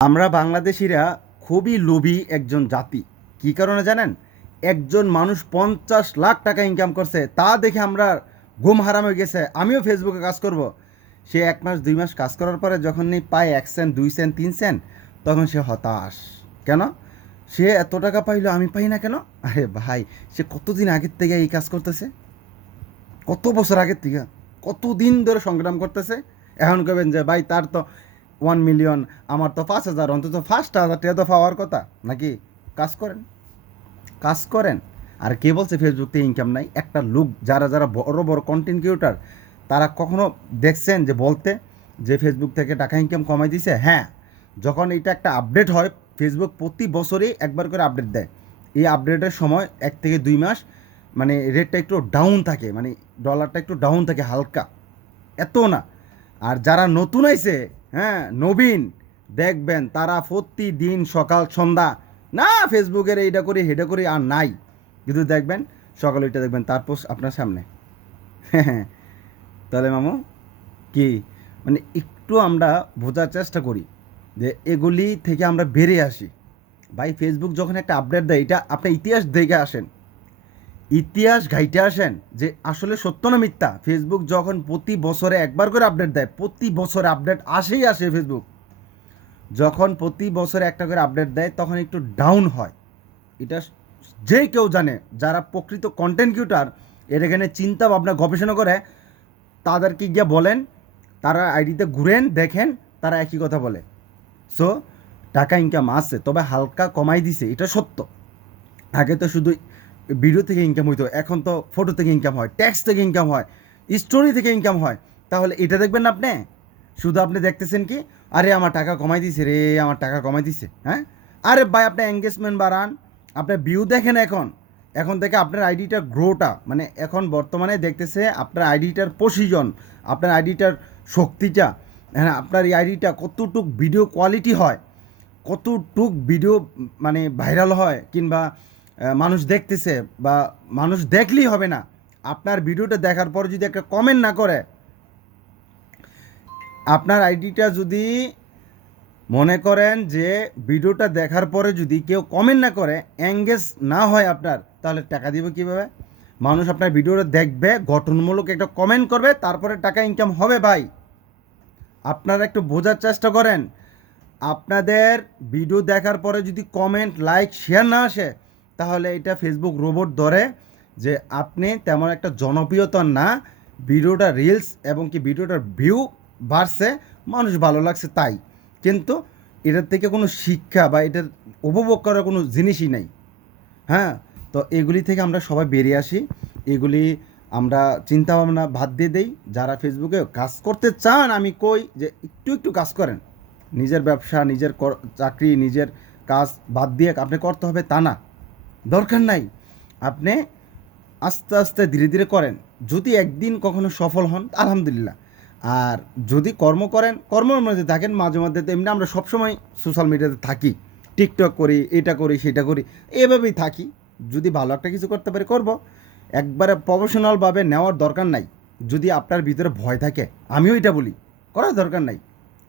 আমরা বাংলাদেশিরা খুবই লোভী একজন জাতি। কী কারণে জানেন? একজন মানুষ ৫০ লাখ টাকা ইনকাম করছে, তা দেখে আমরা ঘুম হারাম হয়ে গেছে, আমিও ফেসবুকে কাজ করব। সে ১ মাস ২ মাস কাজ করার পরে যখনই পায় ১ সেন্ট ২ সেন্ট ৩ সেন্ট, তখন সে হতাশ। কেন? সে এত টাকা পাইলো, আমি পাই না কেন? আরে ভাই, সে কতদিন আগের থেকে এই কাজ করতেছে, কত বছর আগের থেকে, কতদিন ধরে সংগ্রাম করতেছে। এখন কবেন যে ভাই তার তো 1 মিলিয়ন, আমার তো ৫,০০০, অন্তত ৫,০০০ টাকা তো পাওয়ার কথা নাকি? কাজ করেন, কাজ করেন। আর কে বলছে ফেসবুক থেকে ইনকাম নাই? একটা লোক, যারা যারা বড় বড় কন্টেন্ট ক্রিয়েটর, তারা কখনো দেখছেন যে বলতে যে ফেসবুক থেকে টাকা ইনকাম কমাই দিছে? হ্যাঁ, যখন এটা একটা আপডেট হয়, ফেসবুক প্রতি বছরই একবার করে আপডেট দেয়। এই আপডেটের সময় ১ থেকে ২ মাস মানে রেটটা একটু ডাউন থাকে, মানে ডলারটা একটু ডাউন থাকে হালকা, এত না। আর যারা নতুন আইছে, হ্যাঁ নবীন, দেখবেন তারা প্রতিদিন সকাল সন্ধ্যা না ফেসবুকের এইটা করি হেটা করি আর নাই, কিন্তু দেখবেন সকালে ওইটা দেখবেন তার পোস্ট আপনার সামনে। তাহলে মামু কি, মানে একটু আমরা বোঝার চেষ্টা করি যে এগুলি থেকে আমরা বেরিয়ে আসি। ভাই ফেসবুক যখন একটা আপডেট দেয়, এটা আপনি ইতিহাস দেখে আসেন, ইতিহাস ঘাইটে আসেন যে আসলে সত্য না মিথ্যা। ফেসবুক যখন প্রতি বছরে একবার করে আপডেট দেয়, প্রতি বছরে আপডেট আসেই আসে ফেসবুক। যখন প্রতি বছরে একটা করে আপডেট দেয়, তখন একটু ডাউন হয়। এটা যে কেউ জানে, যারা প্রকৃত কন্টেন্ট ক্রিয়েটর, এর এখানে চিন্তা ভাবনা গবেষণা করে, তাদেরকে গিয়ে বলেন, তারা আইডিতে ঘুরেন দেখেন, তারা একই কথা বলে। সো টাকা ইনকাম আসছে, তবে হালকা কমাই দিছে, এটা সত্য। আগে তো শুধু ভিডিও থেকে ইনকাম হইতো, এখন তো ফটো থেকে ইনকাম হয়, টেক্সট থেকে ইনকাম হয়, স্টোরি থেকে ইনকাম হয়। তাহলে এটা দেখবেন না আপনি? শুধু আপনি দেখতেছেন কি, আরে আমার টাকা কমাই দিছে রে, আমার টাকা কমাই দিছে, হ্যাঁ? আরে ভাই, আপনি এঙ্গেজমেন্ট বাড়ান, আপনার ভিউ দেখেন। এখন এখন থেকে আপনার আইডিটার গ্রোটা, মানে এখন বর্তমানে দেখতেছে আপনার আইডিটার পজিশন, আপনার আইডিটার শক্তিটা, হ্যাঁ আপনার এই আইডিটা কতটুক ভিডিও কোয়ালিটি হয়, কতটুক ভিডিও মানে ভাইরাল হয়, কিংবা মানুষ দেখতেছে, বা মানুষ দেখলেই হবে না, আপনার ভিডিওটা দেখার পর যদি একটা কমেন্ট না করে, আপনার আইডিটা যদি মনে করেন যে ভিডিওটা দেখার পরে যদি কেউ কমেন্ট না করে, এঙ্গেজ না হয় আপনার, তাহলে টাকা দিবে কীভাবে? মানুষ আপনার ভিডিওটা দেখবে, গঠনমূলক একটা কমেন্ট করবে, তারপরে টাকা ইনকাম হবে। ভাই আপনারা একটু বোঝার চেষ্টা করেন। আপনাদের ভিডিও দেখার পরে যদি কমেন্ট, লাইক, শেয়ার না আসে, তাহলে এটা ফেসবুক রোবট ধরে যে আপনি তেমন একটা জনপ্রিয়তা না। ভিডিওটা রিলস এবং কি ভিডিওটার ভিউ বাড়ছে, মানুষ ভালো লাগছে তাই, কিন্তু এটার থেকে কোনো শিক্ষা বা এটার উপভোগ করার কোনো জিনিসই নেই। হ্যাঁ, তো এগুলি থেকে আমরা সবাই বেরিয়ে আসি। এগুলি আমরা চিন্তাভাবনা বাদ দিয়ে দেই। যারা ফেসবুকে কাজ করতে চান, আমি কই যে একটু একটু কাজ করেন। নিজের ব্যবসা, নিজের চাকরি, নিজের কাজ বাদ দিয়ে আপনি করতে হবে তা না, দরকার নাই। আপনি আস্তে আস্তে ধীরে ধীরে করেন। যদি একদিন কখনো সফল হন, আলহামদুলিল্লাহ। আর যদি কর্ম করেন, কর্মের মধ্যে থাকেন। মাঝে মধ্যে তো এমনি আমরা সবসময় সোশ্যাল মিডিয়াতে থাকি, টিকটক করি, এটা করি, সেটা করি, এভাবেই থাকি। যদি ভালো একটা কিছু করতে পারি করব, একবারে প্রফেশনালভাবে নেওয়ার দরকার নাই। যদি আপনার ভিতরে ভয় থাকে, আমিও এটা বলি, করার দরকার নাই।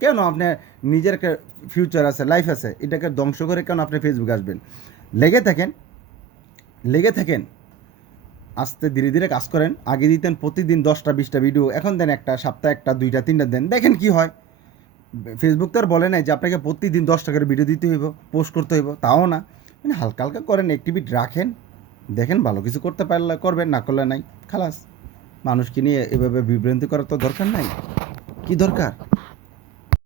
কেন আপনার নিজের একটা ফিউচার আছে, লাইফ আছে, এটাকে ধ্বংস করে কেন আপনি ফেসবুকে আসবেন? লেগে থাকেন, লেগে থাকেন, আস্তে ধীরে ধীরে কাজ করেন। আগে দিতেন প্রতিদিন 10টা 20টা ভিডিও, এখন দেন একটা, সপ্তাহে একটা, 2টা 3টা দেন, দেখেন কি হয়। ফেসবুক তো আর বলে নাই যে আপনাকে প্রতিদিন 10টা করে ভিডিও দিতে হইব, পোস্ট করতে হইব, তাও না। মানে হালকা হালকা করেন, অ্যাক্টিভিটি রাখেন, দেখেন ভালো কিছু করতে পারলে করবেন, না করলে নাই, খালাস। মানুষকে নিয়ে এভাবে বিভ্রান্তি করার তো দরকার নাই। কি দরকার?